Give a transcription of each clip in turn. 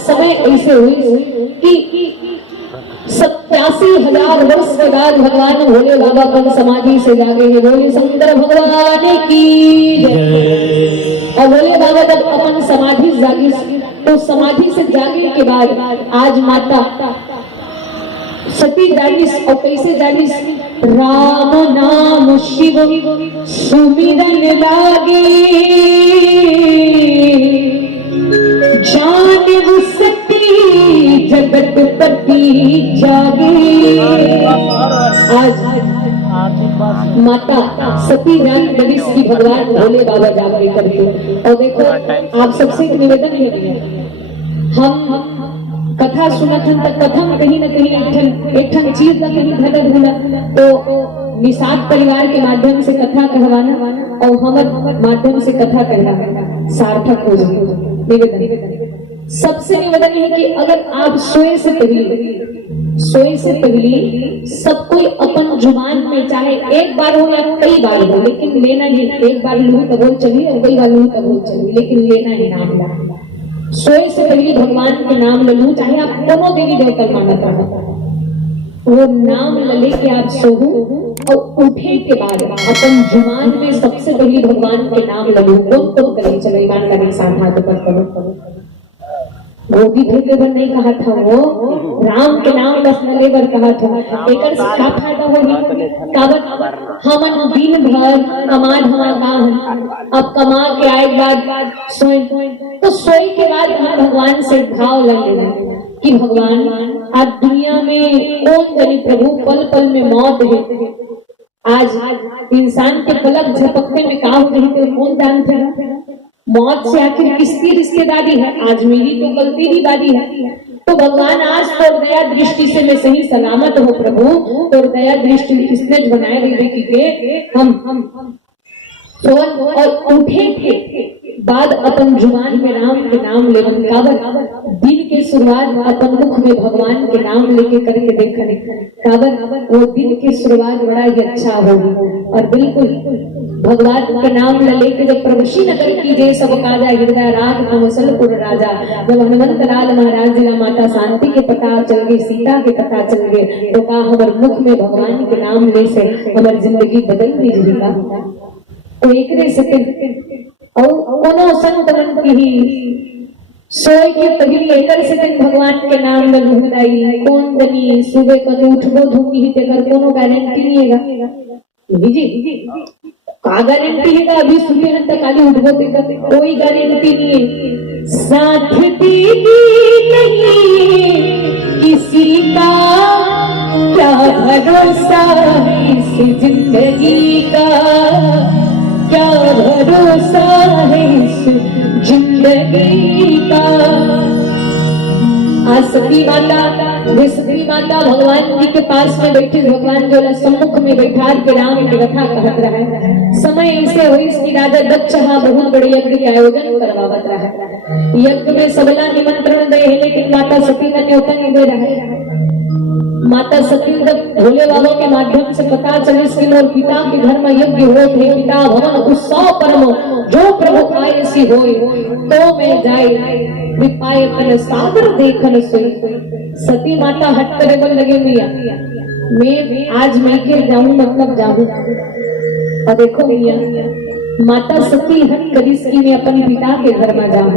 समय ऐसे हुई कि 87,000 वर्ष के बाद भगवान भोले बाबा अपन समाधि से जागे हैं। बोले शंकर भगवान की जय। और भोले बाबा जब अपन समाधि से जागी तो समाधि से जागे के बाद आज माता सती जागिस और कैसे जागिस, राम नाम शिव सुमिरन लागे, जान सती जगत पति जागे। आज माता सती जान लगी की भगवान भोले बाबा जागे करके। और देखो आप सबसे निवेदन है, हम कथा सुनत हन तक कथा में कहीं न कहीं एक ठन चीज का कहीं घटत होला तो निषाद परिवार के माध्यम से कथा कहवाना और हमर माध्यम से कथा कहना सार्थक हो जाए। निवेदन सबसे निवेदन है कि अगर आप सोए से पहले सब कोई अपन जुबान में चाहे एक बार हो या कई बार हो, लेकिन लेना नहीं। एक बार लूँ तो बोल चलिए और कई बार लूँ तो बोल चलिए, लेकिन लेना ही नाम ला। सोए से पहले भगवान के नाम ले लूं, चाहे आप दोनों देवी देवता मानत रहो, वो नाम ले के आप सोहू और उठे के बाद अपन जुबान में सबसे पहले भगवान के नाम ले लूं। कौन करें, चलो ईमानदारी साथ हाथ ऊपर करो। गोदी फेंके बर नहीं कहा था, वो राम के नाम बस ले बर कहा था। एकर से क्या फायदा होगी? काबर हमन दिन भर कमाद अब कमा के आए बाद सोए तो सोए के बाद हम भगवान से भाव लग लेना कि भगवान आज दुनिया में कौन जाने प्रभु पल पल में मौत है। आज इंसान के पलक झपकने में का हो रही थे कौन जानते हैं? मौत से आखिर किसकी रिश्तेदारी है? आज मेरी तो कल तेरी बारी है। तो भगवान आज तो दया दृष्टि से मैं सही सलामत हो प्रभु, तो दया दृष्टि किसने बनाए देखी के हम और उठे थे बाद अपन जुबान में राम के नाम ले दिन के शुरुआत अपन मुख में भगवान के नाम लेके करके देखने काबर वो दिन की शुरुआत बड़ा ही अच्छा होगी। और बिल्कुल भगवान के नाम लेके जब प्रवेशी नगर की जय सब काजा हृदय राग कौशलपुर राजा, जब हनुमंत लाल महाराज जी माता शांति के पता चल गई, सीता के पता चल गए, तो कहा हमारे मुख में भगवान के नाम ले से हमारी जिंदगी बदल गई जीविका। तो एक से और संतवन की सोए के पहली एकर से भगवान के नाम में लुटाई कौन बनी सुबह कभी उठबो धूमी ही तेकर कोनो गारंटी नहीं है जी का गारंटी है? अभी सुबह तक खाली उठबो तेकर कोई गारंटी नहीं है। साथ दीदी नहीं किसी का, क्या भरोसा है इस जिंदगी का, क्या भरोसा है इस जिंदगी का। आज सती माता भगवान जी के पास में बैठी, भगवान जो सम्मुख में बैठा के राम की कथा कहत रहा है। समय ऐसे हुई इसकी राजा दक्ष बहुत बड़े यज्ञ के आयोजन करवावत रहा। यज्ञ में सबला निमंत्रण दे, लेकिन माता सती का न्योता नहीं दे रहा है। माता सती जब भोले बाबा के माध्यम से पता चले कि मोर पिता के घर में यज्ञ हो थे, पिता भवन उत्सव परम जो प्रभु आए सी होय, तो मैं जाए विपाय अपन सागर देखन से। सती माता हट करे बोल लगे मिया मैं आज मैं के जाऊं मतलब जाऊं। और देखो मिया माता सती हट करी सी मैं अपने पिता के घर में जाऊं।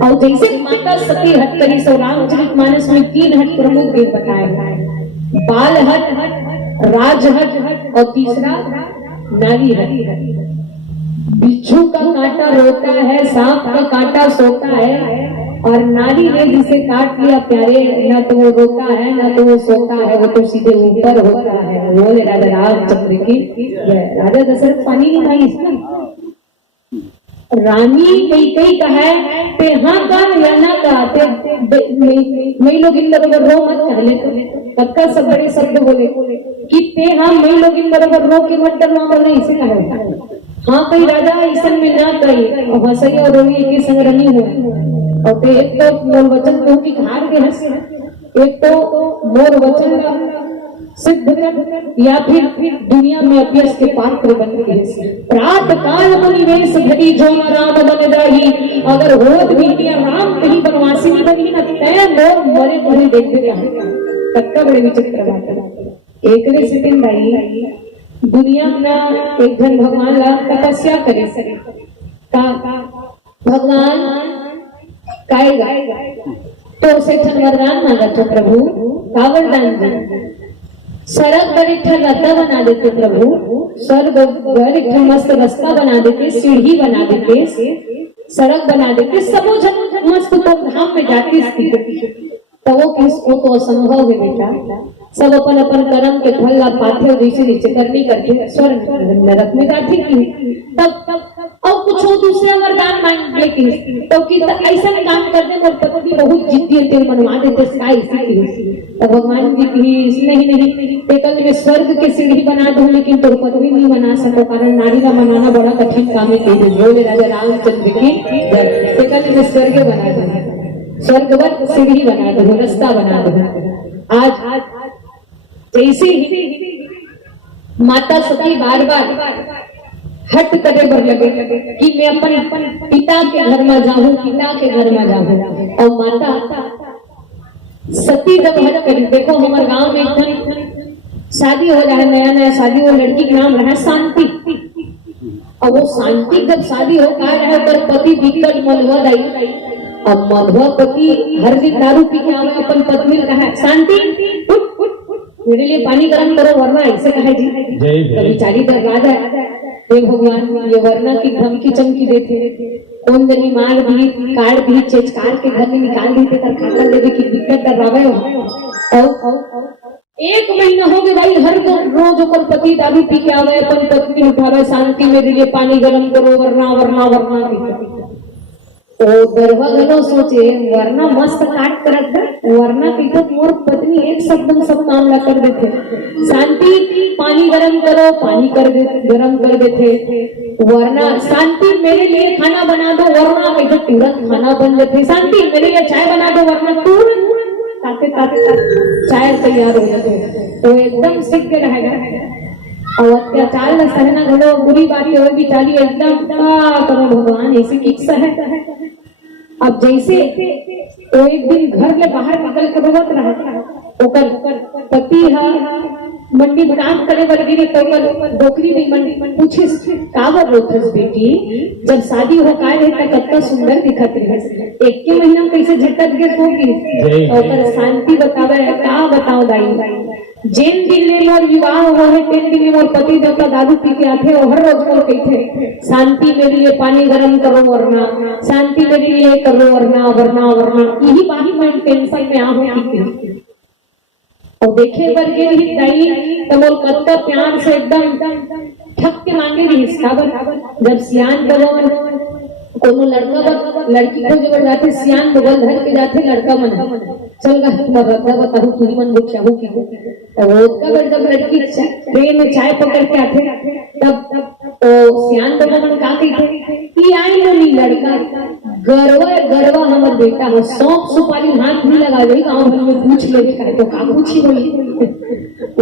और जैसे माता सती हट करी सो रामचरितमानस में 3 हट प्रमुख देव बताए, बाल हट, राज हट और तीसरा नारी हट। बिच्छू का कांटा रोता है, सांप का कांटा सोता है, और नारी ने जिसे काट लिया प्यारे, ना तो वो रोता है ना तो वो सोता है, वो तो सीधे ऊपर होता है। बोले राजा रामचंद्र की राजा दशरथ पानी नहीं खाई इसका रानी कई कहा ते हाँ का या ना का ते मैं लोग इन बरोबर रो मत कह ले तो तब सब बड़े शब्द बोले कि ते हाँ मैं लोग इन बरोबर रो के मत डरना बोले इसे कहा। हाँ कई राजा ईसन में ना कही और हंसई और रोई एक संग रनी हुए। और ते एक तो मोर वचन कहूँ की खार के हंस, एक तो मोर वचन सिद्ध कर या फिर दुनिया में अभ्यस के पात्र बन के प्रात काल मुनिवेश घटी जो न राम बन जाही। अगर होत भी इंडिया राम कहीं बनवासी नहीं बनी ना तय लोग मरे मरे देखते कत्ता बड़े विचित्र बात है। एक ने सिटिंग भाई दुनिया में एक जन भगवान ला तपस्या करे का भगवान काय गाय तो से वरदान मांगा तो प्रभु का वरदान दे सड़क पर एक रास्ता बना देते प्रभु, स्वर्ग पर एक मस्त रास्ता बना देते, सीढ़ी बना देते, सड़क बना देते, सब जन मस्त तो धाम में जाती तो वो किसको तो असंभव है बेटा। सब अपन अपन कर्म के फल ला पाथे जैसे नीचे करनी करके स्वर्ग नरक में जाती थी। तब और कुछ दूसरे वरदान मांगे की तो कि ऐसा काम कर दे और पति बहुत जिद्दी तेल बनवा देते तो भगवान जी की नहीं कल में स्वर्ग के सीढ़ी बना दो लेकिन तो पत्नी नहीं बना सको कारण नारी का बनाना बड़ा कठिन काम है। बोले राजा रामचंद्र की कल में स्वर्ग बना दो, स्वर्गवत सीढ़ी बना दो, रास्ता बना दो। आज जैसे ही माता सती बार बार हट करे बर लगे कि मैं अपन पिता के घर में जाऊं, पिता के घर में जाऊं और माता सती जब हट करी। देखो हमारे गांव में एक शादी हो रहा है, नया नया शादी, वो लड़की का नाम रहा शांति और वो शांति जब शादी हो कहा रहा पर पति विकट मलवा दाई। अब मधुआ पति हर दिन दारू पी के आवे अपन पत्नी कहा शांति मेरे लिए पानी गर्म करो वरना ऐसे कहा जी बेचारी दरवाजा हे भगवान ये वरना की धमकी चमकी देते कौन जनी मार दी काट दी चेचकार के घर में निकाल देते तर खाता देवे की दिक्कत दबावे और एक महीना हो गया भाई हर रोज अपन पति दारू पी के आवे अपन पत्नी उठावे शांति मेरे लिए पानी गर्म करो वरना वरना वरना तो दरवाजा सोचे वरना मस्त काट कर वरना तो मोर पत्नी एक शब्द सब मामला कर देते शांति पानी गरम करो पानी कर देते गरम कर देते वरना शांति मेरे लिए खाना बना दो वरना तो तुरंत खाना बन जाते शांति मेरे लिए चाय बना दो वरना तुरंत ताते ताते चाय तैयार हो जाते तो एकदम सीख के रहेगा। और अत्याचार में सहना घड़ो बुरी बातें हो बेचारी एकदम करो भगवान ऐसी किस्सा है। अब जैसे तो एक दिन घर के बाहर निकल के बहुत रहा पति मंडी में काम करे वर्गी ने डोकरी नहीं मंडी पूछे कावर रोथस बेटी जब शादी हो का रहता कितना सुंदर दिखत रहे एक के महीना कैसे झटक गए होगी और शांति बतावे का बताओ दाई जिन दिन में मोर विवाह हुआ है तीन दिन में मोर पति देवता दारू पी के आते और हर रोज को कहते शांति मेरे लिए पानी गर्म करो वरना शांति मेरे लिए करो वरना वरना वरना यही बाही मैं टेंशन में आहूँ और देखे वर्गे ही दाई तो मोर कत्ता प्यार से एकदम ठक के मांगे रही जब सियान करो कोनो लड़का लड़की को जब जाते सियान बगल धर के जाते लड़का मन चल गया बताओ तू मन बुझा हो कि वो जब लड़की ट्रेन में चाय पकड़ के आते तब तो सियान बगल मन का कहते कि आई नहीं लड़का गरवा हमर बेटा हो सौंप सुपारी हाथ नहीं लगा गई गाँव भर में पूछ ले तो का पूछी गई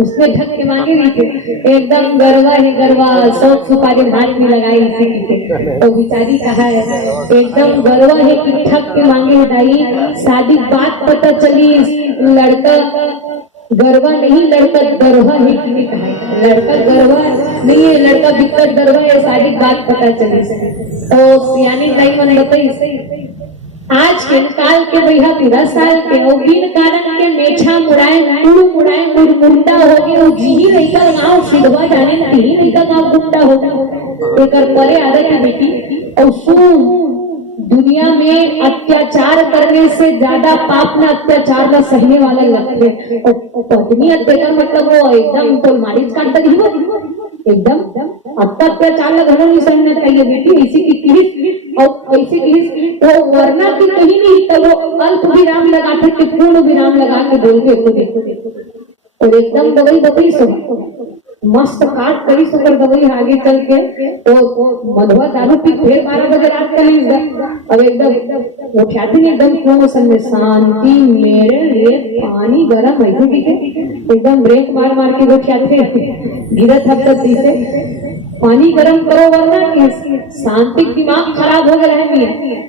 उसने ढक के मांगे नहीं थे एकदम गरवा है गरवा सौंप सुपारी हाथ नहीं लगाई तो बेचारी कहा है एकदम गरवा है कि ठक के मांगे दाई शादी बात पता चली लड़का गरवा नहीं लड़का गरवा है कि कहा लड़का गरवा नहीं है लड़का बिकट गरवा है शादी बात पता चली तो सियानी दाई मन बताई आज के काल के भैया 13 साल के और बिन कारण के मेछा मुड़ाए मुंडा हो गए वो जी नहीं का गाँव सिधवा जाने नहीं का गाँव गुंडा होगा एक परे आदत है बेटी और सुन दुनिया में अत्याचार करने से ज्यादा पाप में अत्याचार न सहने वाले लगते और पत्नी अत्याचार मतलब वो एकदम तो मारिच काटता नहीं वो एकदम अत्याचार घरों नहीं सहना चाहिए बेटी ऐसी की किरिस और ऐसी किरिस वो वरना की कहीं नहीं तो वो अल्प विराम लगाते कि पूर्ण विराम लगा के बोलते और एकदम बगल बतई सुन मस्त काट करी सुकर दवाई आगे चल के तो मधुआ दारू पी फिर 12 बजे रात का अब एकदम वो ख्याति नहीं एकदम क्यों समय शांति मेरे लिए पानी गर्म है ठीक है एकदम ब्रेक मार मार के वो ख्याति गिरत हब तक से पानी गर्म करो वरना शांति दिमाग खराब हो गया है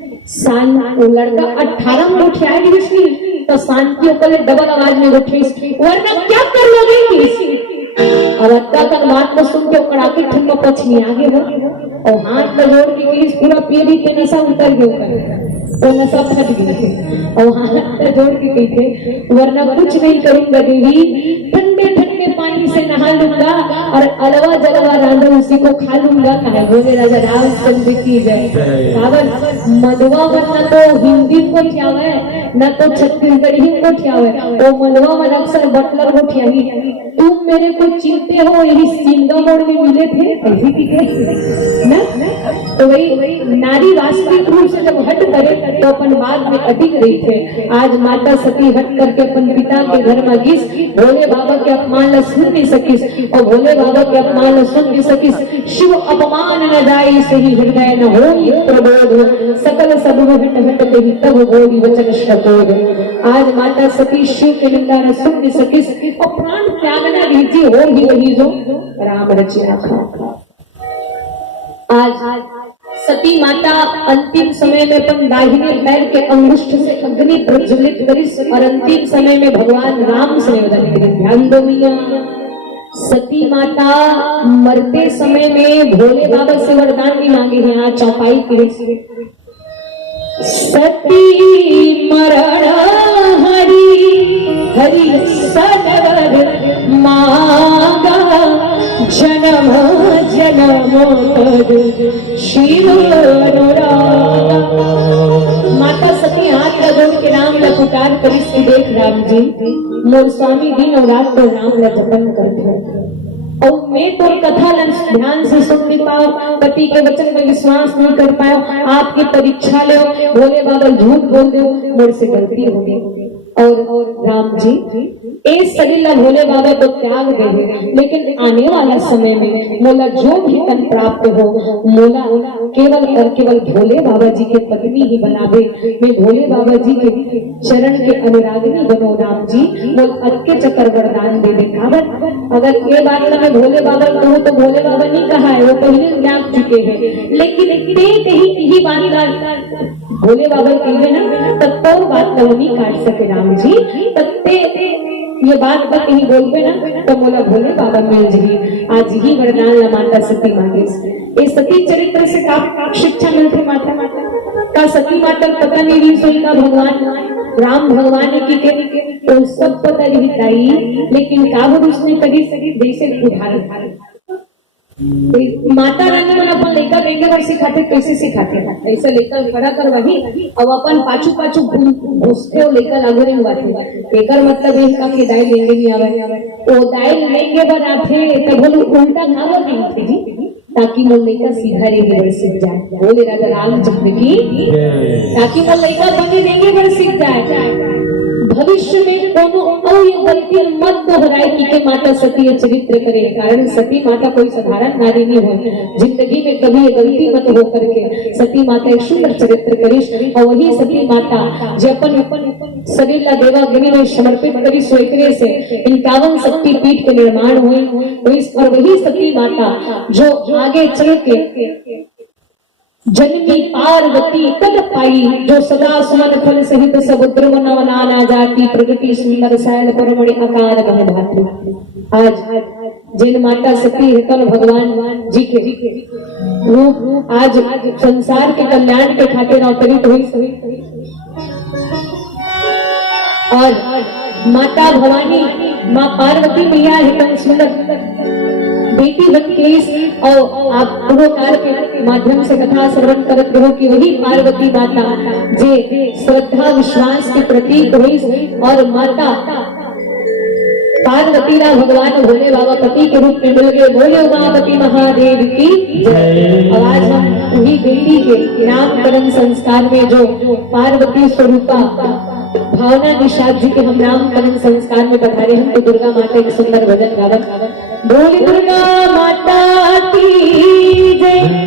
वो लड़का 18 में उठा है तो शांति को डबल आवाज में उठी वरना क्या कर लोगे और अत्ता तक बात को सुन के कड़ाके ठंड में पछनी आगे बढ़ और हाथ में जोड़ के गिरीश पूरा पीढ़ी के नशा उतर गया तो नशा फट गया और हाथ में जोड़ के गई थे वरना कुछ नहीं करूंगा देवी ठंडे ठंडे पानी से नहा लूंगा और अलवा जलवा रांधो उसी को खा लूंगा कहा बोले राजा रामचंद्र की जय सावन मधुआ वरना तो हिंदी को क्या है न तो छत्तीसगढ़ी को क्या है वो मधुआ में अक्सर बटलर को क्या ही तुम मेरे को चिंते हो यही सिंगापुर में मिले थे ऐसी की ना तो वही नारी वास्तविक रूप से जब हट करे तो अपन बाद में अटिक रही थे आज माता सती हट करके अपन पिता के घर में घिस भोले बाबा के अपमान ल सुन नहीं सकिस और भोले बाबा के अपमान ल सुन नहीं सकिस शिव अपमान न जाए सही हृदय न हो प्रबोध सकल सब हट हट ही तब बोली वचन शतोद आज माता सती शिव के निंदा न सुन नहीं सकिस और प्राण त्यागना रीति हो ही वही जो राम रचिया खा आज सती माता अंतिम समय में अपन दाहिने पैर के अंगुष्ठ से अग्नि प्रज्वलित करी और अंतिम समय में भगवान राम से निवेदन करें ध्यान दो मैया सती माता मरते समय में भोले बाबा से वरदान भी मांगे हैं यहाँ चौपाई के सती मरण हरि हरि सनवर मांगा जन्म जन्म शिव माता सती हाथ का जोड़ के राम ला पुकार करी से देख राम जी मोर स्वामी दिन और रात को राम ला जपन करते हैं और मैं तो कथा ध्यान से सुन नहीं पाओ पति के वचन में विश्वास नहीं कर पाओ आपकी परीक्षा लो भोले बाबा झूठ बोल दो मोर से गलती हो गई और राम जी एक सलीला भोले बाबा को त्याग दे लेकिन आने वाला समय में मोला जो भी तन प्राप्त हो मोला केवल और केवल भोले बाबा जी के पत्नी ही बनावे मैं भोले बाबा जी के चरण के अनुरागिनी बनो राम जी मोल अक्के चक्कर वरदान दे दे अगर ये बात ना मैं भोले बाबा कहूँ तो भोले बाबा नहीं कहा है वो पहले त्याग चुके हैं लेकिन कहीं यही बात भोले बाबा कहे ना तब तो बात नहीं काट सके राम जी तत्ते ये बात कहीं बोलते ना तो बोला भोले बाबा मिल जी आज ही वरदान माता सती मांगे इस सती चरित्र से काफी शिक्षा मिलती माता का सती माता पता नहीं रही का भगवान राम भगवान की तो सब पता नहीं लेकिन काबू उसने कभी जैसे उदाहरण माता रानी मन अपन लेकर रहेंगे और सिखाते कैसे सिखाते ऐसे लेकर खड़ा कर वही अब अपन पाछू पाछू घुसते लेकर लागू नहीं हुआ थे एकर मतलब एक का के दाई लेंगे नहीं आवे वो दाई लेंगे बना थे तो बोलो उल्टा खाओ नहीं थे जी ताकि मोल लेकर सीधा रेंगे बढ़ सीख जाए बोले राजा रामचंद्र की ताकि मोल लेकर बने रेंगे बढ़ सीख जाए भविष्य में कोनो और ये गलती मत दोहराए कि माता सती चरित्र करे कारण सती माता कोई साधारण नारी नहीं हो जिंदगी में कभी ये गलती मत हो करके सती माता एक सुंदर चरित्र करे और वही सती माता जो अपन शरीर ला देवागिरी में समर्पित करी स्वीकृत से 51 शक्ति पीठ के निर्माण हुए और वही सती माता जो आगे चल के जन्मी पार्वती तद पाई जो सदा सुमन फल सहित समुद्र नवनाना जाति प्रगति सुंदर सैल परमणि आकार बह भाती आज जिन माता सती हेतन भगवान जी के रूप आज संसार के कल्याण के खातिर अवतरित हुई और माता भवानी माँ पार्वती मैया हेतन सुंदर बेटी बन के और आप पुरोकार के माध्यम से कथा श्रवण करत रहो कि वही पार्वती माता जे श्रद्धा विश्वास के प्रतीक हुई और माता पार्वती रा भगवान भोले बाबा पति के रूप में मिल गए बोले उमापति महादेव की आज हम वही बेटी के नामकरण संस्कार में जो पार्वती स्वरूपा भावना निषाद जी के हम नामकरण संस्कार में पधारे हैं, तो दुर्गा माता एक सुंदर भजन गावन। बोली दुर्गा माता की जय।